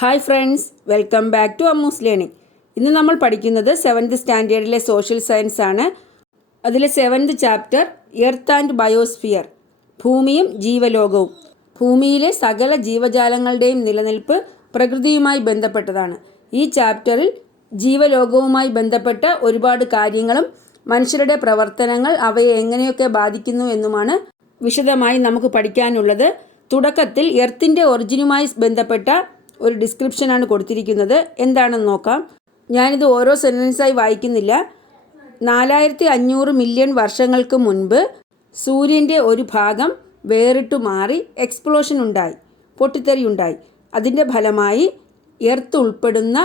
Hi friends, welcome back to Ammu's learning. ഇന്ന് നമ്മൾ പഠിക്കുന്നത് 7th സ്റ്റാൻഡേർഡിലെ സോഷ്യൽ സയൻസ് ആണ്. അതിലെ 7th chapter earth and biosphere, ഭൂമിയും ജീവലോകവും. ഭൂമിയിലെ സകല ജീവജാലങ്ങളുടെയും നിലനിൽപ്പ് പ്രകൃതിയുമായി ബന്ധപ്പെട്ടതാണ്. ഈ ചാപ്റ്ററിൽ ജീവലോകവുമായി ബന്ധപ്പെട്ട ഒരുപാട് കാര്യങ്ങളും മനുഷ്യരുടെ പ്രവർത്തനങ്ങൾ അവയെ എങ്ങനെയൊക്കെ ബാധിക്കുന്നു എന്നുമാണ് വിശദമായി നമുക്ക് പഠിക്കാനുള്ളത്. തുടക്കത്തിൽ എർത്തിൻ്റെ ഒറിജിനുമായി ബന്ധപ്പെട്ട ഒരു ഡിസ്ക്രിപ്ഷനാണ് കൊടുത്തിരിക്കുന്നത്. എന്താണെന്ന് നോക്കാം. ഞാനിത് ഓരോ സെൻറ്റൻസായി വായിക്കുന്നില്ല. 4500 മില്യൺ വർഷങ്ങൾക്ക് മുൻപ് സൂര്യൻ്റെ ഒരു ഭാഗം വേറിട്ടു മാറി എക്സ്പ്ലോഷൻ ഉണ്ടായി, പൊട്ടിത്തെറിയുണ്ടായി. അതിൻ്റെ ഫലമായി എർത്ത് ഉൾപ്പെടുന്ന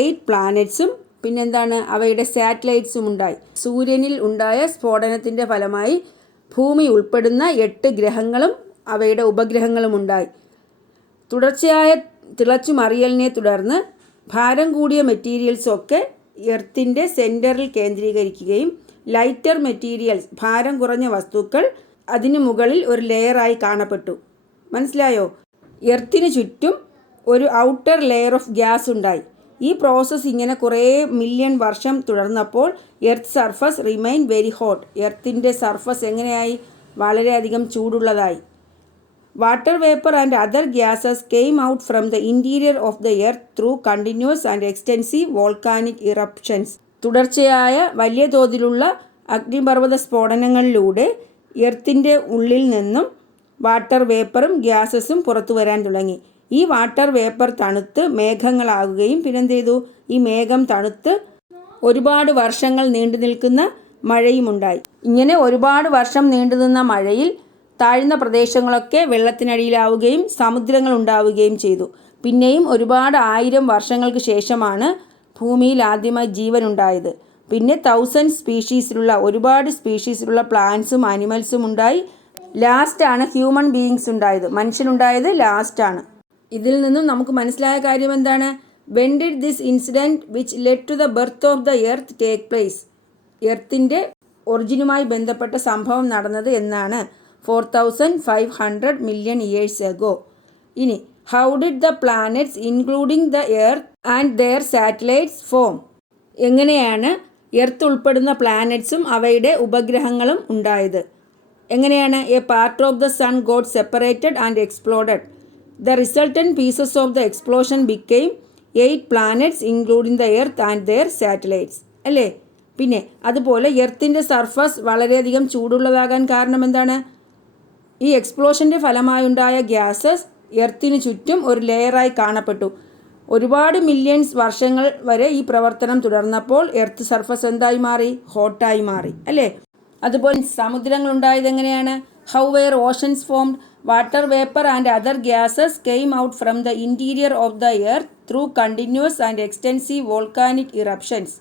8 പ്ലാനറ്റ്സും പിന്നെന്താണ് അവയുടെ സാറ്റലൈറ്റ്സും ഉണ്ടായി. സൂര്യനിൽ ഉണ്ടായ സ്ഫോടനത്തിൻ്റെ ഫലമായി ഭൂമി ഉൾപ്പെടുന്ന 8 ഗ്രഹങ്ങളും അവയുടെ ഉപഗ്രഹങ്ങളും ഉണ്ടായി. തുടർച്ചയായ തിളച്ചുമറിയലിനെ തുടർന്ന് ഭാരം കൂടിയ മെറ്റീരിയൽസൊക്കെ എർത്തിൻ്റെ സെൻറ്ററിൽ കേന്ദ്രീകരിക്കുകയും ലൈറ്റർ മെറ്റീരിയൽസ്, ഭാരം കുറഞ്ഞ വസ്തുക്കൾ, അതിനു മുകളിൽ ഒരു ലെയറായി കാണപ്പെട്ടു. മനസ്സിലായോ? എർത്തിന് ചുറ്റും ഒരു ഔട്ടർ ലെയർ ഓഫ് ഗ്യാസ് ഉണ്ടായി. ഈ പ്രോസസ്സ് ഇങ്ങനെ കുറേ മില്യൺ വർഷം തുടർന്നപ്പോൾ earth surface remain very hot. എർത്തിൻ്റെ സർഫസ് എങ്ങനെയായി? വളരെയധികം ചൂടുള്ളതായി. Water vapor and other gases came out from the interior of the earth through continuous and extensive volcanic eruptions. തുടർച്ചയായ വലിയ തോതിലുള്ള അഗ്നിപർവ്വത സ്ഫോടനങ്ങളിലൂടെ എർത്തിൻ്റെ ഉള്ളിൽ നിന്നും വാട്ടർ വേപ്പറും ഗ്യാസസും പുറത്തു വരാൻ തുടങ്ങി. ഈ വാട്ടർ വേപ്പർ തണുത്ത് മേഘങ്ങളാകുകയും പിന്നെന്ത് ചെയ്തു? ഈ മേഘം തണുത്ത് ഒരുപാട് വർഷങ്ങൾ നീണ്ടു നിൽക്കുന്ന മഴയുമുണ്ടായി. ഇങ്ങനെ ഒരുപാട് വർഷം നീണ്ടുനിന്ന മഴയിൽ താഴ്ന്ന പ്രദേശങ്ങളൊക്കെ വെള്ളത്തിനടിയിലാവുകയും സമുദ്രങ്ങൾ ഉണ്ടാവുകയും ചെയ്തു. പിന്നെയും ഒരുപാട് 1000 വർഷങ്ങൾക്ക് ശേഷമാണ് ഭൂമിയിൽ ആദ്യമായി ജീവൻ ഉണ്ടായത്. പിന്നെ 1000 സ്പീഷീസിലുള്ള ഒരുപാട് സ്പീഷീസിലുള്ള പ്ലാന്റ്സും ആനിമൽസും ഉണ്ടായി. ലാസ്റ്റാണ് ഹ്യൂമൻ ബീയിങ്സ് ഉണ്ടായത്, മനുഷ്യനുണ്ടായത് ലാസ്റ്റാണ്. ഇതിൽ നിന്നും നമുക്ക് മനസ്സിലായ കാര്യം എന്താണ്? When did this incident which led to the birth of the earth take place? എർത്തിൻ്റെ ഒറിജിനുമായി ബന്ധപ്പെട്ട സംഭവം നടന്നത് എന്നാണ് 4500 മില്യൺ ഇയേഴ്സ് അഗോ. ഇനി how did the planets including the earth and their satellites form? എങ്ങനെയാണ് എർത്ത് ഉൾപ്പെടുന്ന പ്ലാനറ്റ്സും അവയുടെ ഉപഗ്രഹങ്ങളും ഉണ്ടായത്? എങ്ങനെയാണ്? A part of the sun got separated and exploded. The resultant pieces of the explosion became 8 planets including the earth and their satellites. അല്ലേ? പിന്നെ അതുപോലെ എർത്തിൻ്റെ സർഫസ് വളരെയധികം ചൂടുള്ളതാകാൻ കാരണം എന്താണ്? ഈ എക്സ്പ്ലോഷൻ്റെ ഫലമായുണ്ടായ ഗ്യാസസ് എർത്തിനു ചുറ്റും ഒരു ലെയറായി കാണപ്പെട്ടു. ഒരുപാട് മില്യൺസ് വർഷങ്ങൾ വരെ ഈ പ്രവർത്തനം തുടർന്നപ്പോൾ എർത്ത് സർഫസ് എന്തായി മാറി? ഹോട്ടായി മാറി. അല്ലേ? അതുപോലെ സമുദ്രങ്ങൾ ഉണ്ടായത് എങ്ങനെയാണ്? How were oceans formed? Water vapour and other gases came out from the interior of the earth through continuous and extensive volcanic eruptions.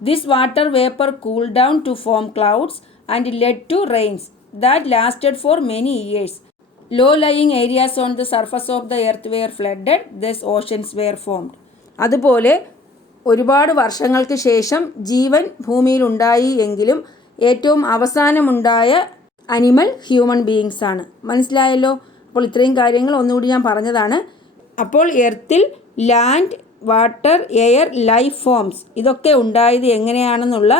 This water vapour cooled down to form clouds and led to rains that lasted for many years. Low-lying areas on the surface of the earth were flooded, thus oceans were formed. അതുപോലെ ഒരുപാട് വർഷങ്ങൾക്ക് ശേഷം ജീവൻ ഭൂമിയിൽ ഉണ്ടായി എങ്കിലും ഏറ്റവും അവസാനമുണ്ടായ animal human beings ആണ്. മനസ്സിലായല്ലോ? അപ്പോൾ ഇത്രയും കാര്യങ്ങൾ ഒന്നുകൂടി ഞാൻ പറഞ്ഞതാണ്. അപ്പോൾ എർത്തിൽ land, water, air, life forms ഇതൊക്കെ ഉണ്ടായത് എങ്ങനെയാണെന്നുള്ള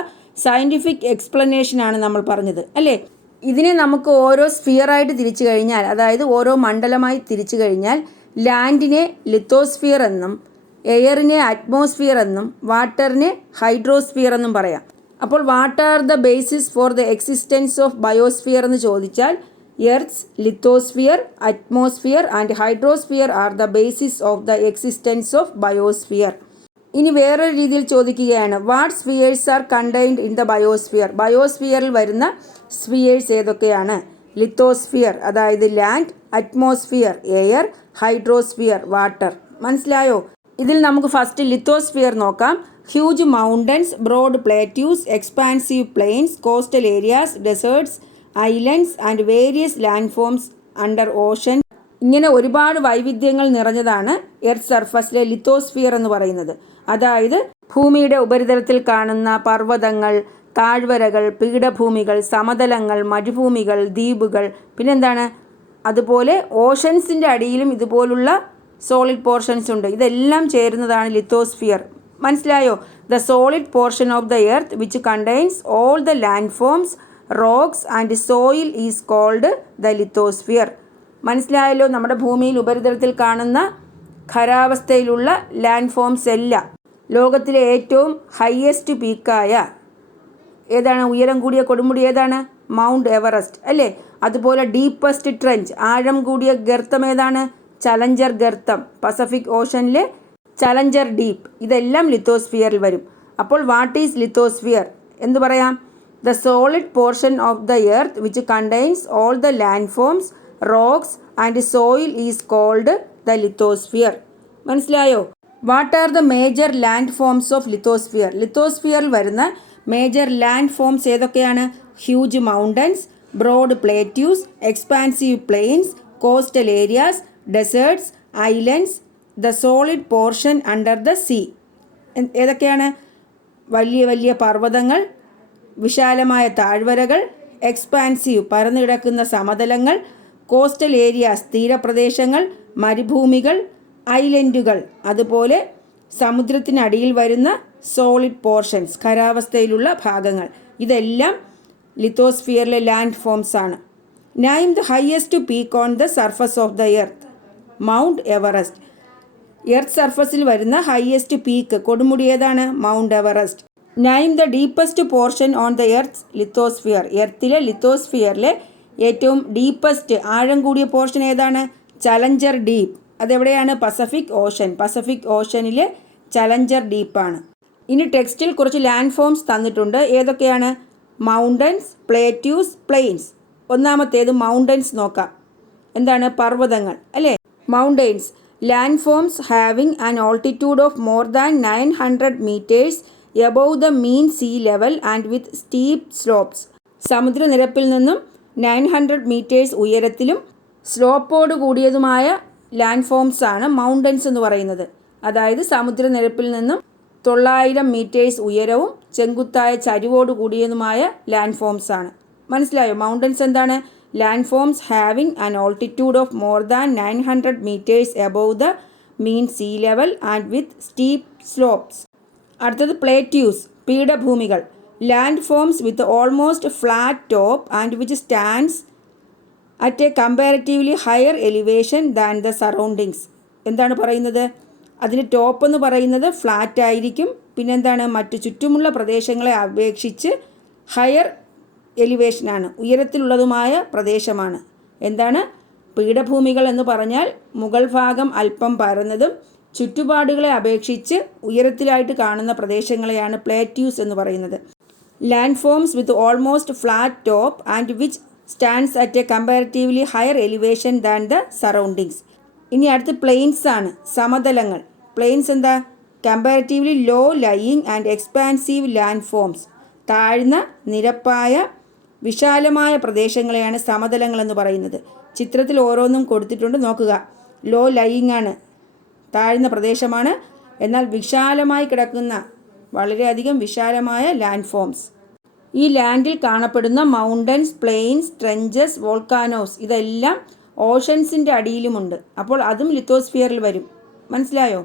സയൻറ്റിഫിക് എക്സ്പ്ലനേഷനാണ് നമ്മൾ പറഞ്ഞത്. അല്ലേ? ഇതിനെ നമുക്ക് ഓരോ സ്ഫിയറായിട്ട് തിരിച്ചു കഴിഞ്ഞാൽ, അതായത് ഓരോ മണ്ഡലമായി തിരിച്ചു കഴിഞ്ഞാൽ ലാൻഡിനെ ലിത്തോസ്ഫിയർ എന്നും എയറിനെ അറ്റ്മോസ്ഫിയർ എന്നും വാട്ടറിനെ ഹൈഡ്രോസ്ഫിയർ എന്നും പറയാം. അപ്പോൾ what are the basis for the existence of biosphere എന്ന് ചോദിച്ചാൽ earth's lithosphere, atmosphere and hydrosphere are the basis of the existence of biosphere. ഇനി വേറൊരു രീതിയിൽ ചോദിക്കുകയാണ്, what spheres are contained in the biosphere? ബയോസ്ഫിയറിൽ വരുന്ന സ്ഫിയേഴ്സ് ഏതൊക്കെയാണ്? ലിത്തോസ്ഫിയർ അതായത് land, atmosphere air, hydrosphere water. മനസ്സിലായോ? ഇതിൽ നമുക്ക് ഫസ്റ്റ് ലിത്തോസ്ഫിയർ നോക്കാം. Huge mountains, broad plateaus, expansive plains, coastal areas, deserts, islands and various land forms under Ocean. ഇങ്ങനെ ഒരുപാട് വൈവിധ്യങ്ങൾ നിറഞ്ഞതാണ് എർത്ത് സർഫസിലെ ലിത്തോസ്ഫിയർ എന്ന് പറയുന്നത്. അതായത് ഭൂമിയുടെ ഉപരിതലത്തിൽ കാണുന്ന പർവ്വതങ്ങൾ, താഴ്വരകൾ, പീഠഭൂമികൾ, സമതലങ്ങൾ, മരുഭൂമികൾ, ദ്വീപുകൾ, പിന്നെന്താണ് അതുപോലെ ഓഷൻസിൻ്റെ അടിയിലും ഇതുപോലുള്ള സോളിഡ് പോർഷൻസ് ഉണ്ട്. ഇതെല്ലാം ചേരുന്നതാണ് ലിത്തോസ്ഫിയർ. മനസ്സിലായോ? The solid portion of the earth which contains all the land forms, rocks and soil is called the lithosphere. മനസ്സിലായല്ലോ? നമ്മുടെ ഭൂമിയിൽ ഉപരിതലത്തിൽ കാണുന്ന ഖരാവസ്ഥയിലുള്ള ലാൻഡ് ഫോംസ് എല്ലാം. ലോകത്തിലെ ഏറ്റവും ഹയസ്റ്റ് പീക്കായ ഏതാണ്? ഉയരം കൂടിയ കൊടുമുടി ഏതാണ്? മൗണ്ട് എവറസ്റ്റ് അല്ലേ? അതുപോലെ ഡീപ്പസ്റ്റ് ട്രെഞ്ച്, ആഴം കൂടിയ ഗർത്തം ഏതാണ്? ചലഞ്ചർ ഗർത്തം, പസഫിക് ഓഷനിലെ ചലഞ്ചർ ഡീപ്പ്. ഇതെല്ലാം ലിത്തോസ്ഫിയറിൽ വരും. അപ്പോൾ വാട്ട് ഈസ് ലിത്തോസ്ഫിയർ എന്ന് പറയാം? The solid portion of the earth which contains all the land forms, rocks and soil is called the lithosphere. മനസ്സിലായോ? What are the major land forms of lithosphere? ലിത്തോസ്ഫിയറിൽ വരുന്ന major land forms ഏതൊക്കെയാണ്? Huge mountains, broad plateaus, expansive plains, coastal areas, deserts, islands, the solid portion under the sea. ഏതൊക്കെയാണ്? വലിയ വലിയ പർവ്വതങ്ങൾ, വിശാലമായ താഴ്വരകൾ, expansive പരന്നു കിടക്കുന്ന സമതലങ്ങൾ, കോസ്റ്റൽ ഏരിയാസ് തീരപ്രദേശങ്ങൾ, മരുഭൂമികൾ, ഐലൻഡുകൾ, അതുപോലെ സമുദ്രത്തിനടിയിൽ വരുന്ന സോളിഡ് പോർഷൻസ് ഖരാവസ്ഥയിലുള്ള ഭാഗങ്ങൾ. ഇതെല്ലാം ലിത്തോസ്ഫിയറിലെ ലാൻഡ് ഫോംസ് ആണ്. Name the highest peak on the surface of the earth. Mount Everest. Earth സർഫസിൽ വരുന്ന ഹയസ്റ്റ് പീക്ക് കൊടുമുടി ഏതാണ്? Mount Everest. Name the deepest portion on the earth lithosphere. എർത്തിലെ ലിത്തോസ്ഫിയറിലെ ഏറ്റവും ഡീപ്പസ്റ്റ് ആഴം കൂടിയ പോർഷൻ ഏതാണ്? Challenger Deep. അതെവിടെയാണ്? Pacific Ocean. പസഫിക് ഓഷനിലെ ചലഞ്ചർ ഡീപ്പാണ്. ഇനി ടെക്സ്റ്റിൽ കുറച്ച് ലാൻഡ് ഫോംസ് തന്നിട്ടുണ്ട്. ഏതൊക്കെയാണ്? Mountains, plateaus, plains. ഒന്നാമത്തേത് മൗണ്ടൻസ് നോക്കാം. എന്താണ്? പർവ്വതങ്ങൾ അല്ലേ? Mountains, land forms having an altitude of more than 900 meters above the mean sea level and with steep slopes. സമുദ്രനിരപ്പിൽ നിന്നും 900 meters ഉയരത്തിലും സ്ലോപ്പോട് കൂടിയതുമായ ലാൻഡ് ഫോംസ് ആണ് മൗണ്ടൻസ് എന്ന് പറയുന്നത്. അതായത് സമുദ്രനിരപ്പിൽ നിന്നും 900 meters ഉയരവും ചെങ്കുത്തായ ചരിവോട് കൂടിയതുമായ ലാൻഡ് ഫോംസ് ആണ്. മനസ്സിലായോ? മൗണ്ടൻസ് എന്താണ്? Land forms having an altitude of more than 900 meters above the mean sea level and with steep slopes. അടുത്തത് പ്ലേറ്റ്യൂസ്, പീഠഭൂമികൾ. Land forms with almost flat top and which stands at a comparatively higher elevation than the surroundings. എന്താണ് പറയുന്നത്? അതിന് top എന്ന് പറയുന്നത് flat ആയിരിക്കും. പിന്നെന്താണ്? മറ്റു ചുറ്റുമുള്ള പ്രദേശങ്ങളെ അപേക്ഷിച്ച് ഹയർ എലിവേഷനാണ്, ഉയരത്തിലുള്ളതുമായ പ്രദേശമാണ്. എന്താണ്? പീഠഭൂമികൾ എന്ന് പറഞ്ഞാൽ മുകൾ ഭാഗം അല്പം പരന്നതും ചുറ്റുപാടുകളെ അപേക്ഷിച്ച് ഉയരത്തിലായിട്ട് കാണുന്ന പ്രദേശങ്ങളെയാണ് പ്ലേറ്റ്യൂസ് എന്ന് പറയുന്നത്. Land forms with almost flat top and which stands at a comparatively higher elevation than the surroundings. ഇനി അടുത്ത് പ്ലെയിൻസ് ആണ്, സമതലങ്ങൾ. പ്ലെയിൻസ് എന്താ? Comparatively low lying and expansive landforms. താഴ്ന്ന നിരപ്പായ വിശാലമായ പ്രദേശങ്ങളെയാണ് സമതലങ്ങൾ എന്ന് പറയുന്നത്. ചിത്രത്തിൽ ഓരോന്നും കൊടുത്തിട്ടുണ്ട്, നോക്കുക. ലോ ലയിങ് ആണ്, താഴ്ന്ന പ്രദേശമാണ്. എന്നാൽ വിശാലമായി കിടക്കുന്ന വളരെയധികം വിശാലമായ ലാൻഡ് ഫോംസ്. ഈ ലാൻഡിൽ കാണപ്പെടുന്ന മൗണ്ടൻസ്, പ്ലെയിൻസ്, ട്രെഞ്ചസ്, വോൾക്കാനോസ് ഇതെല്ലാം ഓഷൻസിൻ്റെ അടിയിലുമുണ്ട്. അപ്പോൾ അതും ലിത്തോസ്ഫിയറിൽ വരും. മനസ്സിലായോ?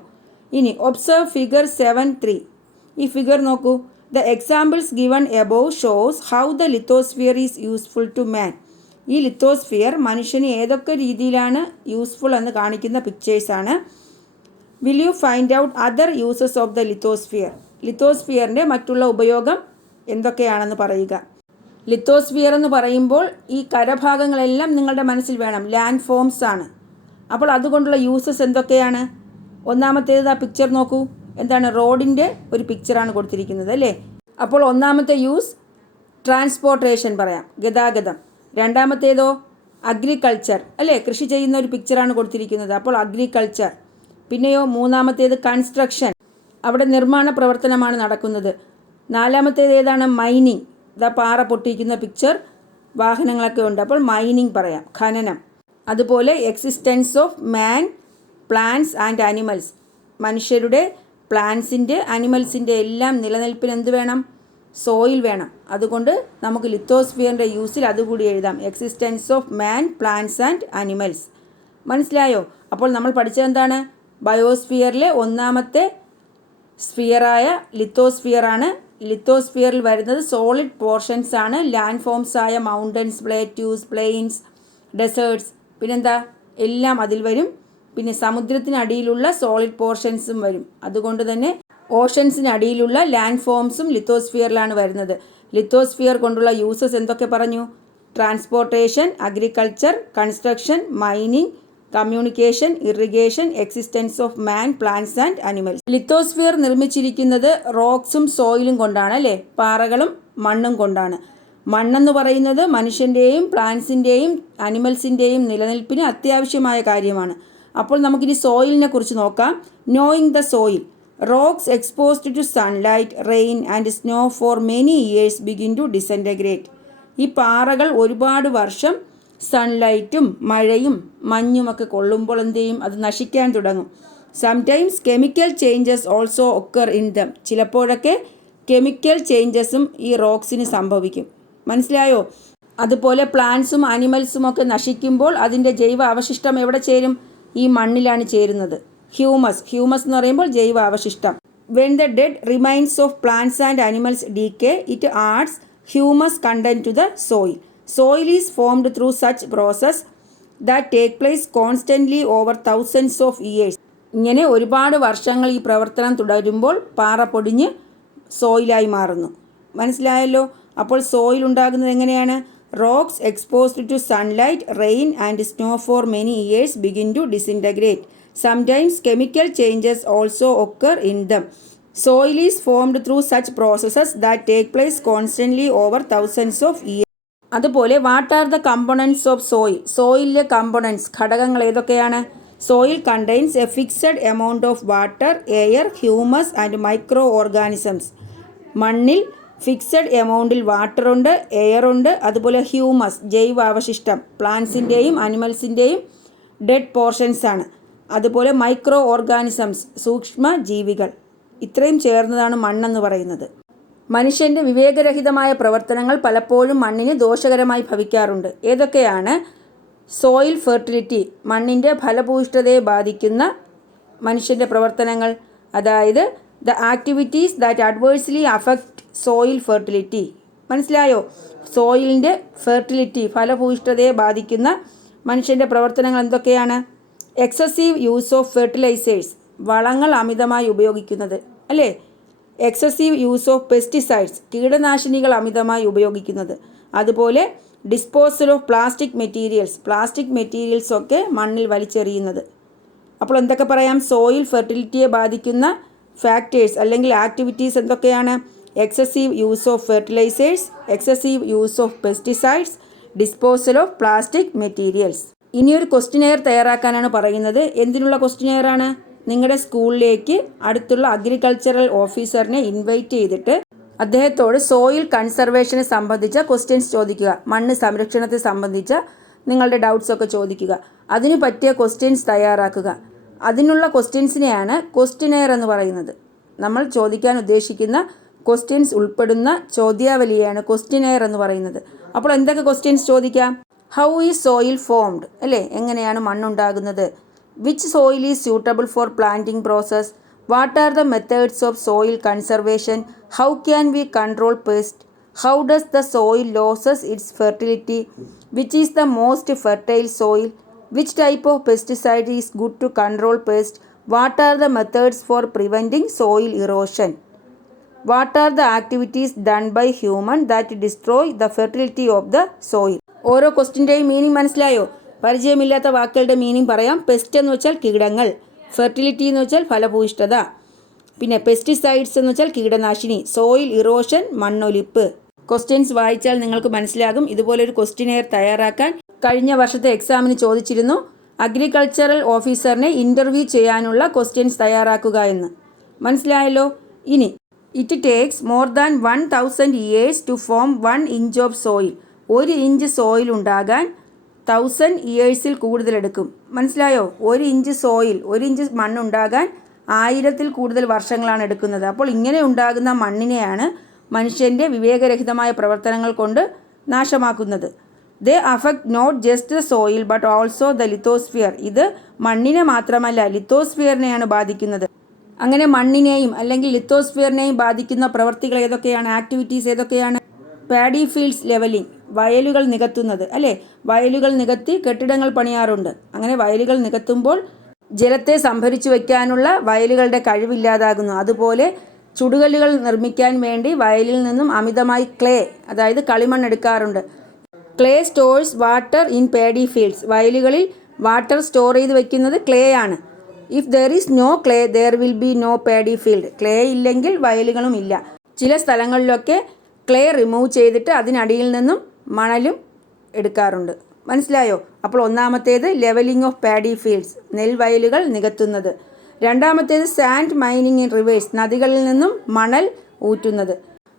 ഇനി ഒബ്സർവ് ഫിഗർ 7.3. ഈ ഫിഗർ നോക്കൂ. The examples given above shows how the lithosphere is useful to man. ഈ ലിത്തോസ്ഫിയർ മനുഷ്യന് ഏതൊക്കെ രീതിയിലാണ് യൂസ്ഫുൾ എന്ന് കാണിക്കുന്ന പിക്ചേഴ്സാണ്. Will you find out other uses of the lithosphere? ലിത്തോസ്ഫിയറിൻ്റെ മറ്റുള്ള ഉപയോഗം എന്തൊക്കെയാണെന്ന് പറയുക. ലിത്തോസ്ഫിയർ എന്ന് പറയുമ്പോൾ ഈ കരഭാഗങ്ങളെല്ലാം നിങ്ങളുടെ മനസ്സിൽ വേണം. ലാൻഡ് ഫോംസ് ആണ്. അപ്പോൾ അതുകൊണ്ടുള്ള യൂസസ് എന്തൊക്കെയാണ്? ഒന്നാമത്തേത് ആ പിക്ചർ നോക്കൂ. എന്താണ്? റോഡിൻ്റെ ഒരു പിക്ചറാണ് കൊടുത്തിരിക്കുന്നത് അല്ലേ? അപ്പോൾ ഒന്നാമത്തെ യൂസ് ട്രാൻസ്പോർട്ടേഷൻ പറയാം, ഗതാഗതം. രണ്ടാമത്തേതോ അഗ്രികൾച്ചർ അല്ലേ? കൃഷി ചെയ്യുന്ന ഒരു പിക്ചറാണ് കൊടുത്തിരിക്കുന്നത്. അപ്പോൾ അഗ്രികൾച്ചർ. പിന്നെയോ മൂന്നാമത്തേത് കൺസ്ട്രക്ഷൻ, അവിടെ നിർമ്മാണ പ്രവർത്തനമാണ് നടക്കുന്നത്. നാലാമത്തേത് ഏതാണ്? മൈനിങ്. ഇതാ പാറ പൊട്ടിക്കുന്ന പിക്ചർ, വാഹനങ്ങളൊക്കെ ഉണ്ട്. അപ്പോൾ മൈനിങ് പറയാം, ഖനനം. അതുപോലെ existence of man, plants and animals. മനുഷ്യരുടെ, പ്ലാന്റ്സിൻ്റെ, ആനിമൽസിൻ്റെ എല്ലാം നിലനിൽപ്പിന് എന്ത് വേണം? സോയിൽ വേണം. അതുകൊണ്ട് നമുക്ക് ലിത്തോസ്ഫിയറിൻ്റെ യൂസിൽ അതുകൂടി എഴുതാം. Existence of man, plants and animals. മനസ്സിലായോ? അപ്പോൾ നമ്മൾ പഠിച്ചത് എന്താണ്? ബയോസ്ഫിയറിലെ ഒന്നാമത്തെ സ്ഫിയറായ ലിത്തോസ്ഫിയറാണ്. ലിത്തോസ്ഫിയറിൽ വരുന്നത് സോളിഡ് പോർഷൻസ് ആണ്. ലാൻഡ് ഫോംസ് ആയ മൗണ്ടൻസ്, പ്ലേറ്റ്യൂസ്, പ്ലെയിൻസ്, ഡെസേർട്സ്, പിന്നെന്താ, എല്ലാം അതിൽ വരും. പിന്നെ സമുദ്രത്തിനടിയിലുള്ള സോളിഡ് പോർഷൻസും വരും. അതുകൊണ്ട് തന്നെ ഓഷൻസിനടിയിലുള്ള ലാൻഡ് ഫോംസും ലിത്തോസ്ഫിയറിലാണ് വരുന്നത്. ലിത്തോസ്ഫിയർ കൊണ്ടുള്ള യൂസസ് എന്തൊക്കെ പറഞ്ഞു? Transportation, agriculture, construction, mining, communication, irrigation, existence of man, plants and animals. Lithosphere നിർമ്മിച്ചിരിക്കുന്നത് റോക്സും സോയിലും കൊണ്ടാണ് അല്ലേ? പാറകളും മണ്ണും കൊണ്ടാണ്. മണ്ണെന്ന് പറയുന്നത് മനുഷ്യൻ്റെയും പ്ലാന്റ്സിൻ്റെയും അനിമൽസിൻ്റെയും നിലനിൽപ്പിന് അത്യാവശ്യമായ കാര്യമാണ്. അപ്പോൾ നമുക്കിനി സോയിലിനെ കുറിച്ച് നോക്കാം. Knowing the soil. Rocks exposed to sunlight, rain and snow for many years begin to disintegrate. ഈ പാറകൾ ഒരുപാട് വർഷം സൺലൈറ്റും മഴയും മഞ്ഞുമൊക്കെ കൊള്ളുമ്പോൾ എന്ത് ചെയ്യും? അത് നശിക്കാൻ തുടങ്ങും. Sometimes chemical changes also occur in dum. ചിലപ്പോഴൊക്കെ കെമിക്കൽ ചേഞ്ചസും ഈ റോക്സിന് സംഭവിക്കും. മനസ്സിലായോ? അതുപോലെ പ്ലാന്റ്സും അനിമൽസും ഒക്കെ നശിക്കുമ്പോൾ അതിൻ്റെ ജൈവ അവശിഷ്ടം എവിടെ ചേരും? ഈ മണ്ണിലാണ് ചേരുന്നത്. ഹ്യൂമസ് എന്ന് പറയുമ്പോൾ ജൈവ അവശിഷ്ടം. When the dead remains of plants and animals decay, it adds humus content to the soil. Soil is formed through such process that take place constantly over thousands of years. ഇങ്ങനെ ഒരുപാട് വർഷങ്ങൾ ഈ പ്രവർത്തനം തുടരുമ്പോൾ പാറ പൊടിഞ്ഞ് സോയിലായി മാറുന്നു. മനസ്സിലായല്ലോ? അപ്പോൾ സോയിൽ ഉണ്ടാകുന്നത് എങ്ങനെയാണ്? Rocks exposed to sunlight, rain and snow for many years begin to disintegrate. Sometimes chemical changes also occur in them. Soil is formed through such processes that take place constantly over thousands of years. അതുപോലെ what are the components of soil? സോയിലിലെ components, ഘടകങ്ങൾ ഏതൊക്കെയാണ്? Soil contains a fixed amount of water, air, humus and microorganisms. മണ്ണിൽ fixed എമൗണ്ടിൽ വാട്ടറുണ്ട്, എയറുണ്ട്, അതുപോലെ humus ജൈവ അവശിഷ്ടം, പ്ലാന്റ്സിൻ്റെയും അനിമൽസിൻ്റെയും ഡെഡ് പോർഷൻസ് ആണ്. അതുപോലെ മൈക്രോ ഓർഗാനിസംസ് സൂക്ഷ്മ ജീവികൾ. ഇത്രയും ചേർന്നതാണ് മണ്ണെന്ന് പറയുന്നത്. മനുഷ്യൻ്റെ വിവേകരഹിതമായ പ്രവർത്തനങ്ങൾ പലപ്പോഴും മണ്ണിന് ദോഷകരമായി ഭവിക്കാറുണ്ട്. ഏതൊക്കെയാണ്? സോയിൽ ഫെർട്ടിലിറ്റി, മണ്ണിൻ്റെ ഫലഭൂയിഷ്ഠതയെ ബാധിക്കുന്ന മനുഷ്യൻ്റെ പ്രവർത്തനങ്ങൾ. അതായത് the activities that adversely affect soil fertility. മനസ്സിലായോ? സോയിലിൻ്റെ ഫെർട്ടിലിറ്റി, ഫലഭൂയിഷ്ഠതയെ ബാധിക്കുന്ന മനുഷ്യൻ്റെ പ്രവർത്തനങ്ങൾ എന്തൊക്കെയാണ്? എക്സസീവ് യൂസ് ഓഫ് ഫെർട്ടിലൈസേഴ്സ്, വളങ്ങൾ അമിതമായി ഉപയോഗിക്കുന്നത് അല്ലേ? എക്സസീവ് യൂസ് ഓഫ് പെസ്റ്റിസൈഡ്സ്, കീടനാശിനികൾ അമിതമായി ഉപയോഗിക്കുന്നത്. അതുപോലെ ഡിസ്പോസൽ ഓഫ് പ്ലാസ്റ്റിക് മെറ്റീരിയൽസ് ഒക്കെ മണ്ണിൽ വലിച്ചെറിയുന്നത്. അപ്പോൾ എന്തൊക്കെ പറയാം? സോയിൽ ഫെർട്ടിലിറ്റിയെ ബാധിക്കുന്ന ഫാക്ടേഴ്സ് അല്ലെങ്കിൽ ആക്ടിവിറ്റീസ് എന്തൊക്കെയാണ്? Excessive use of fertilisers, excessive use of pesticides, disposal of plastic materials. ഇനിയൊരു ക്വസ്റ്റിനെയർ തയ്യാറാക്കാനാണ് പറയുന്നത്. എന്തിനുള്ള ക്വസ്റ്റിനെയറാണ്? നിങ്ങളുടെ സ്കൂളിലേക്ക് അടുത്തുള്ള അഗ്രികൾച്ചറൽ ഓഫീസറിനെ ഇൻവൈറ്റ് ചെയ്തിട്ട് അദ്ദേഹത്തോട് സോയിൽ കൺസർവേഷനെ സംബന്ധിച്ച ക്വസ്റ്റ്യൻസ് ചോദിക്കുക. മണ്ണ് സംരക്ഷണത്തെ സംബന്ധിച്ച നിങ്ങളുടെ ഡൗട്ട്സൊക്കെ ചോദിക്കുക. അതിനു പറ്റിയ ക്വസ്റ്റ്യൻസ് തയ്യാറാക്കുക. അതിനുള്ള ക്വസ്റ്റ്യൻസിനെയാണ് ക്വസ്റ്റിനെയർ എന്ന് പറയുന്നത്. നമ്മൾ ചോദിക്കാൻ ഉദ്ദേശിക്കുന്ന ക്വസ്റ്റ്യൻസ് ഉൾപ്പെടുന്ന ചോദ്യാവലിയാണ് ക്വസ്റ്റിനെയർ എന്ന് പറയുന്നത്. അപ്പോൾ എന്തൊക്കെ ക്വസ്റ്റ്യൻസ് ചോദിക്കാം? ഹൗ ഈസ് സോയിൽ ഫോംഡ് അല്ലേ? എങ്ങനെയാണ് മണ്ണുണ്ടാകുന്നത്? Which soil is suitable for planting process? What are the methods of soil conservation? How can we control pest? How does the soil loses its fertility? Which is the most fertile soil? Which type of pesticide is good to control pest? What are the methods for preventing soil erosion? What are the activities done by human that destroy the fertility of the soil? ഓരോ ക്വസ്റ്റിൻ്റെയും meaning മനസ്സിലായോ? പരിചയമില്ലാത്ത വാക്കുകളുടെ meaning പറയാം. Pest എന്ന് വെച്ചാൽ കീടങ്ങൾ, fertility എന്ന് വെച്ചാൽ ഫലഭൂയിഷ്ഠത, പിന്നെ പെസ്റ്റിസൈഡ്സ് എന്ന് വെച്ചാൽ കീടനാശിനി, സോയിൽ ഇറോഷൻ മണ്ണൊലിപ്പ്. ക്വസ്റ്റ്യൻസ് വായിച്ചാൽ നിങ്ങൾക്ക് മനസ്സിലാകും. ഇതുപോലൊരു ക്വസ്റ്റിനെയർ തയ്യാറാക്കാൻ കഴിഞ്ഞ വർഷത്തെ എക്സാമിന് ചോദിച്ചിരുന്നു. അഗ്രികൾച്ചറൽ ഓഫീസറിനെ ഇൻ്റർവ്യൂ ചെയ്യാനുള്ള ക്വസ്റ്റ്യൻസ് തയ്യാറാക്കുക എന്ന്. മനസ്സിലായല്ലോ? ഇനി it takes more than 1000 years to form 1 inch of soil. 1 inch soil ഉണ്ടാകാൻ 1000 yearsൽ കൂടുതലെടുക്കും. മനസ്സിലായോ? 1 ഇഞ്ച് സോയിൽ, 1 ഇഞ്ച് മണ്ണുണ്ടാകാൻ 1000ൽ കൂടുതൽ വർഷങ്ങളാണ് എടുക്കുന്നത്. അപ്പോൾ ഇങ്ങനെ ഉണ്ടാകുന്ന മണ്ണിനെയാണ് മനുഷ്യൻ്റെ വിവേകരഹിതമായ പ്രവർത്തനങ്ങൾ കൊണ്ട് നാശമാക്കുന്നത്. They affect not just the soil but also the lithosphere. ഇത് മണ്ണിനെ മാത്രമല്ല ലിത്തോസ്ഫിയറിനെയാണ് ബാധിക്കുന്നത്. അങ്ങനെ മണ്ണിനെയും അല്ലെങ്കിൽ ലിത്തോസ്ഫിയറിനെയും ബാധിക്കുന്ന പ്രവൃത്തികൾ ഏതൊക്കെയാണ്, ആക്ടിവിറ്റീസ് ഏതൊക്കെയാണ്? പാഡി ഫീൽഡ്സ് ലെവലിംഗ്, വയലുകൾ നികത്തുന്നത് അല്ലേ. വയലുകൾ നികത്തി കെട്ടിടങ്ങൾ പണിയാറുണ്ട്. അങ്ങനെ വയലുകൾ നികത്തുമ്പോൾ ജലത്തെ സംഭരിച്ചു വയ്ക്കാനുള്ള വയലുകളുടെ കഴിവില്ലാതാകുന്നു. അതുപോലെ ചുടുകല്ലുകൾ നിർമ്മിക്കാൻ വേണ്ടി വയലിൽ നിന്നും അമിതമായി ക്ലേ, അതായത് കളിമണ്ണ് എടുക്കാറുണ്ട്. Clay stores water in paddy fields. വയലുകളിൽ വാട്ടർ സ്റ്റോർ ചെയ്ത് വയ്ക്കുന്നത് ക്ലേ ആണ്. If there is no clay there will be no paddy field. Clay ഇല്ലെങ്കിൽ വയലുകളും ഇല്ല. ചില സ്ഥലങ്ങളിലൊക്കെ ക്ലേ റിമൂവ് ചെയ്തിട്ട് അതിനടിയിൽ നിന്നും മണലും എടുക്കാറുണ്ട്. മനസ്സിലായോ? അപ്പോൾ ഒന്നാമത്തേത് ലെവലിംഗ് ഓഫ് പാഡി ഫീൽഡ്സ്, നെൽവയലുകൾ നികത്തുന്നത്. രണ്ടാമത്തേത് സാൻഡ് മൈനിങ് ഇൻ റിവേഴ്സ്, നദികളിൽ നിന്നും മണൽ ഊറ്റുന്നത്.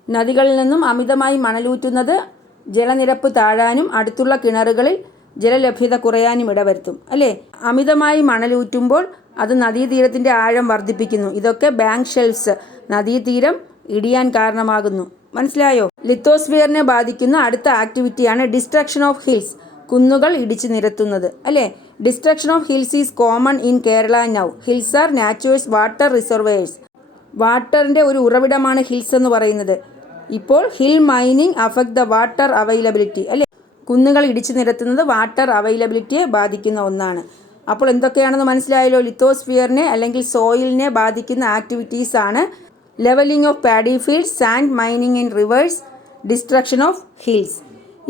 നദികളിൽ നിന്നും അമിതമായി മണലൂറ്റുന്നത് ജലനിരപ്പ് താഴാനും അടുത്തുള്ള കിണറുകളിൽ ജലലഭ്യത കുറയാനും ഇടവരുത്തും അല്ലേ. അമിതമായി മണലൂറ്റുമ്പോൾ അത് നദീതീരത്തിൻ്റെ ആഴം വർദ്ധിപ്പിക്കുന്നു. ഇതൊക്കെ ബാങ്ക് ഷെൽഫ്സ്, നദീതീരം ഇടിയാൻ കാരണമാകുന്നു. മനസ്സിലായോ? ലിത്തോസ്ഫിയറിനെ ബാധിക്കുന്ന അടുത്ത ആക്ടിവിറ്റിയാണ് ഡിസ്ട്രക്ഷൻ ഓഫ് ഹിൽസ്, കുന്നുകൾ ഇടിച്ചു നിരത്തുന്നത് അല്ലേ. Destruction of hills is common in Kerala now. Hills are naturals water reservoirs. വാട്ടറിൻ്റെ ഒരു ഉറവിടമാണ് ഹിൽസ് എന്ന് പറയുന്നത്. ഇപ്പോൾ hill mining affect the water availability അല്ലേ. കുന്നുകൾ ഇടിച്ചു നിരത്തുന്നത് വാട്ടർ അവൈലബിലിറ്റിയെ ബാധിക്കുന്ന ഒന്നാണ്. അപ്പോൾ എന്തൊക്കെയാണെന്ന് മനസ്സിലായല്ലോ. ലിത്തോസ്ഫിയറിനെ അല്ലെങ്കിൽ സോയിലിനെ ബാധിക്കുന്ന ആക്ടിവിറ്റീസ് ആണ് levelling of paddy fields, sand mining in rivers, destruction of hills.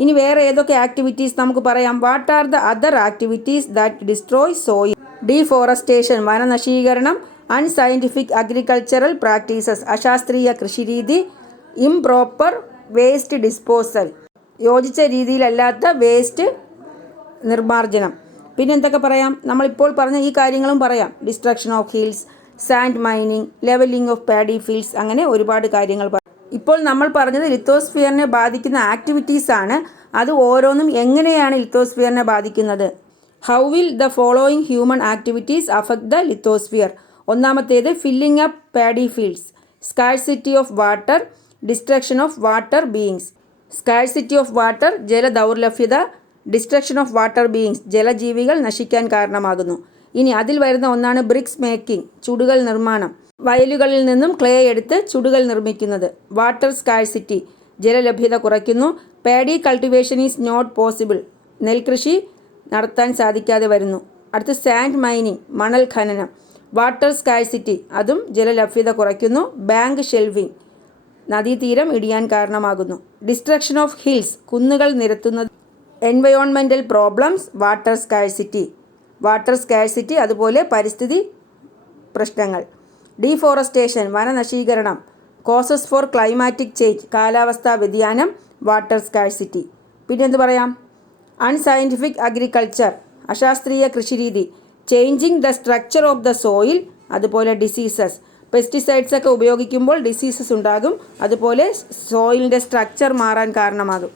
ഇനി വേറെ ഏതൊക്കെ ആക്ടിവിറ്റീസ് നമുക്ക് പറയാം. What are the other activities that destroy soil? Deforestation, വനനശീകരണം. അൺസയൻറ്റിഫിക് അഗ്രികൾച്ചറൽ പ്രാക്ടീസസ്, അശാസ്ത്രീയ കൃഷിരീതി. ഇംപ്രോപ്പർ വേസ്റ്റ് ഡിസ്പോസൽ, യോജിച്ച രീതിയിലല്ലാത്ത വേസ്റ്റ് നിർമ്മാർജ്ജനം. പിന്നെ എന്തൊക്കെ പറയാം? നമ്മളിപ്പോൾ പറഞ്ഞ ഈ കാര്യങ്ങളും പറയാം. Destruction of hills, sand mining, levelling of paddy fields, അങ്ങനെ ഒരുപാട് കാര്യങ്ങൾ പറയാം. ഇപ്പോൾ നമ്മൾ പറഞ്ഞത് ലിത്തോസ്ഫിയറിനെ ബാധിക്കുന്ന ആക്ടിവിറ്റീസ് ആണ്. അത് ഓരോന്നും എങ്ങനെയാണ് ലിത്തോസ്ഫിയറിനെ ബാധിക്കുന്നത്? How will the following human activities affect the lithosphere? ഒന്നാമത്തേത് filling up paddy fields, scarcity of water, destruction of water beings. Scarcity of water, ജല ദൗർലഭ്യത. ഡിസ്ട്രക്ഷൻ ഓഫ് വാട്ടർ ബീയിങ്സ്, ജലജീവികൾ നശിക്കാൻ കാരണമാകുന്നു. ഇനി അതിൽ വരുന്ന ഒന്നാണ് ബ്രിക്സ് മേക്കിംഗ്, ചുടുകൾ നിർമ്മാണം. വയലുകളിൽ നിന്നും ക്ലേ എടുത്ത് ചുടുകൾ നിർമ്മിക്കുന്നത്. വാട്ടർ സ്കാർസിറ്റി, ജലലഭ്യത കുറയ്ക്കുന്നു. Paddy cultivation is not possible, നെൽകൃഷി നടത്താൻ സാധിക്കാതെ വരുന്നു. അടുത്ത് സാൻഡ് മൈനിങ്, മണൽ ഖനനം. വാട്ടർ സ്കാർസിറ്റി, അതും ജലലഭ്യത കുറയ്ക്കുന്നു. ബാങ്ക് ഷെൽവിംഗ്, നദീതീരം ഇടിയാൻ കാരണമാകുന്നു. ഡിസ്ട്രക്ഷൻ ഓഫ് ഹിൽസ്, കുന്നുകൾ നിരത്തുന്നത്. എൻവയോൺമെൻറ്റൽ പ്രോബ്ലംസ്, വാട്ടർ സ്കാർസിറ്റി, അതുപോലെ പരിസ്ഥിതി പ്രശ്നങ്ങൾ. ഡീഫോറസ്റ്റേഷൻ, വനനശീകരണം. കോസസ് ഫോർ ക്ലൈമാറ്റിക് ചേഞ്ച്, കാലാവസ്ഥാ വ്യതിയാനം. Water scarcity. പിന്നെ എന്ത് പറയാം? അൺസയൻറ്റിഫിക് അഗ്രികൾച്ചർ, അശാസ്ത്രീയ കൃഷിരീതി. Changing the structure of the soil, അതുപോലെ ഡിസീസസ്. പെസ്റ്റിസൈഡ്സ് ഒക്കെ ഉപയോഗിക്കുമ്പോൾ ഡിസീസസ് ഉണ്ടാകും. അതുപോലെ സോയിലിൻ്റെ സ്ട്രക്ചർ മാറാൻ കാരണമാകും.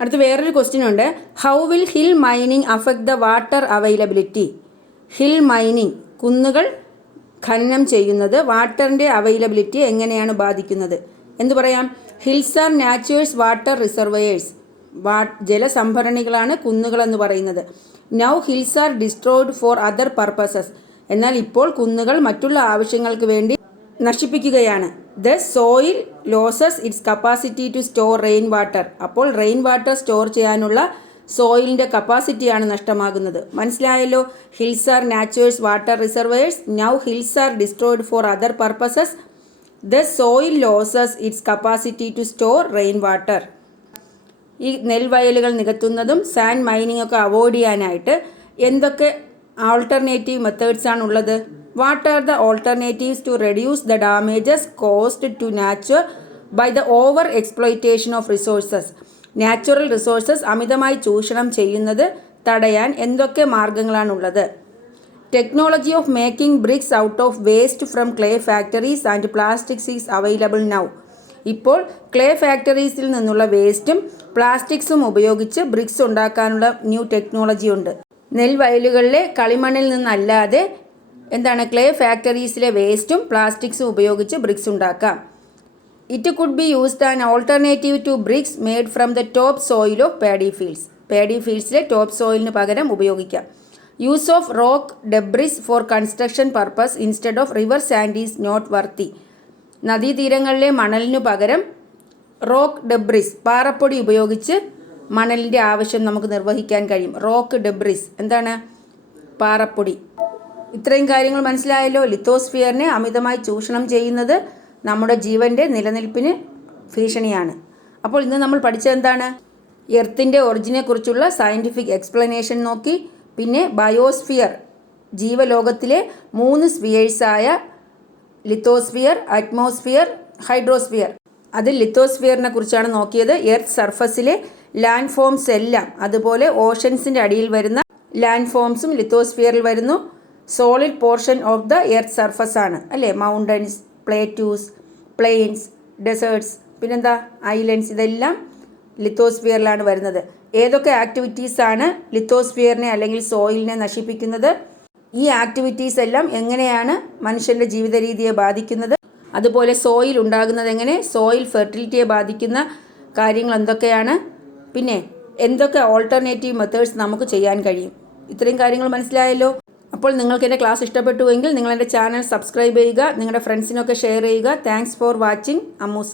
അടുത്ത് വേറൊരു ക്വസ്റ്റ്യൻ ഉണ്ട്. How will hill mining affect the water availability? Hill mining, കുന്നുകൾ ഖനനം ചെയ്യുന്നത് വാട്ടറിൻ്റെ അവൈലബിലിറ്റിയെ എങ്ങനെയാണ് ബാധിക്കുന്നത്? എന്തു പറയാം? Hills are naturals water reservoirs, ജലസംഭരണികളാണ് കുന്നുകളെന്ന് പറയുന്നത്. Now hills are destroyed for other purposes, എന്നാൽ ഇപ്പോൾ കുന്നുകൾ മറ്റുള്ള ആവശ്യങ്ങൾക്ക് വേണ്ടി നശിപ്പിക്കുകയാണ്. The soil loses its capacity to store rain water, അപ്പോൾ റെയിൻ വാട്ടർ സ്റ്റോർ ചെയ്യാനുള്ള സോയിലിൻ്റെ കപ്പാസിറ്റിയാണ് നഷ്ടമാകുന്നത്. മനസ്സിലായല്ലോ? Hills are naturals water reservoirs. Now hills are destroyed for other purposes. The soil loses its capacity to store rain water. ഈ നെൽവയലുകൾ നികത്തുന്നതും sand mining ഒക്കെ അവോയ്ഡ് ചെയ്യാനായിട്ട് എന്തൊക്കെ ആൾട്ടർനേറ്റീവ് മെത്തേഡ്സ് ആണുള്ളത്? What are the alternatives to reduce the damages caused to nature by the over exploitation of resources? Natural resources അമിതമായി ചൂഷണം ചെയ്യുന്നത് തടയാൻ എന്തൊക്കെ മാർഗങ്ങളാണുള്ളത്? Technology of making bricks out of waste from clay factories and plastics is available now. ഇപ്പോൾ clay ഫാക്ടറീസിൽ നിന്നുള്ള വേസ്റ്റും പ്ലാസ്റ്റിക്സും ഉപയോഗിച്ച് ബ്രിക്സ് ഉണ്ടാക്കാനുള്ള ന്യൂ ടെക്നോളജി ഉണ്ട്. നെൽവയലുകളിലെ കളിമണ്ണിൽ നിന്നല്ലാതെ ക്ലേ ഫാക്ടറീസിലെ വേസ്റ്റും പ്ലാസ്റ്റിക്സും ഉപയോഗിച്ച് ബ്രിക്സ് ഉണ്ടാക്കാം. It could be used an alternative to bricks made from the top soil of paddy fields. Paddy ഫീൽഡ്സിലെ ടോപ്പ് സോയിലിന് പകരം ഉപയോഗിക്കാം. Use of rock debris for construction purpose instead of river sand is not worthy. നദീതീരങ്ങളിലെ മണലിനു പകരം rock debris പാറപ്പൊടി ഉപയോഗിച്ച് മണലിൻ്റെ ആവശ്യം നമുക്ക് നിർവഹിക്കാൻ കഴിയും. റോക്ക് ഡെബ്രിസ് എന്താണ്? പാറപ്പൊടി. ഇത്രയും കാര്യങ്ങൾ മനസ്സിലായല്ലോ. ലിത്തോസ്ഫിയറിനെ അമിതമായി ചൂഷണം ചെയ്യുന്നത് നമ്മുടെ ജീവൻ്റെ നിലനിൽപ്പിന് ഭീഷണിയാണ്. അപ്പോൾ ഇന്ന് നമ്മൾ പഠിച്ചത് എന്താണ്? എർത്തിൻ്റെ ഒറിജിനെക്കുറിച്ചുള്ള സയൻറ്റിഫിക് എക്സ്പ്ലനേഷൻ നോക്കി. പിന്നെ ബയോസ്ഫിയർ, ജീവലോകത്തിലെ 3 സ്ഫിയേഴ്സായ ലിത്തോസ്ഫിയർ, അറ്റ്മോസ്ഫിയർ, ഹൈഡ്രോസ്ഫിയർ. അതിൽ ലിത്തോസ്ഫിയറിനെ കുറിച്ചാണ് നോക്കിയത്. എർത്ത് സർഫസിലെ ലാൻഡ് ഫോംസ് എല്ലാം, അതുപോലെ ഓഷൻസിൻ്റെ അടിയിൽ വരുന്ന ലാൻഡ് ഫോംസും ലിത്തോസ്ഫിയറിൽ വരുന്നു. Solid portion of the earth surface ആണ് അല്ലേ? മൗണ്ടൻസ്, പ്ലേറ്റ്യൂസ്, പ്ലെയിൻസ്, ഡെസേർട്സ്, പിന്നെന്താ ഐലൻഡ്സ്, ഇതെല്ലാം ലിത്തോസ്ഫിയറിലാണ് വരുന്നത്. ഏതൊക്കെ ആക്ടിവിറ്റീസാണ് ലിത്തോസ്ഫിയറിനെ അല്ലെങ്കിൽ സോയിലിനെ നശിപ്പിക്കുന്നത്? ഈ ആക്ടിവിറ്റീസ് എല്ലാം എങ്ങനെയാണ് മനുഷ്യൻ്റെ ജീവിത രീതിയെ ബാധിക്കുന്നത്? അതുപോലെ സോയിൽ ഉണ്ടാകുന്നത് എങ്ങനെ? സോയിൽ ഫെർട്ടിലിറ്റിയെ ബാധിക്കുന്ന കാര്യങ്ങൾ എന്തൊക്കെയാണ്? പിന്നെ എന്തൊക്കെ ഓൾട്ടർനേറ്റീവ് മെത്തേഡ്സ് നമുക്ക് ചെയ്യാൻ കഴിയും? ഇത്രയും കാര്യങ്ങൾ മനസ്സിലായല്ലോ. അപ്പോൾ നിങ്ങൾക്ക് എൻ്റെ ക്ലാസ് ഇഷ്ടപ്പെട്ടുവെങ്കിൽ നിങ്ങൾ എൻ്റെ ചാനൽ സബ്സ്ക്രൈബ് ചെയ്യുക, നിങ്ങളുടെ ഫ്രണ്ട്സിനൊക്കെ ഷെയർ ചെയ്യുക. Thanks for watching Ammu's.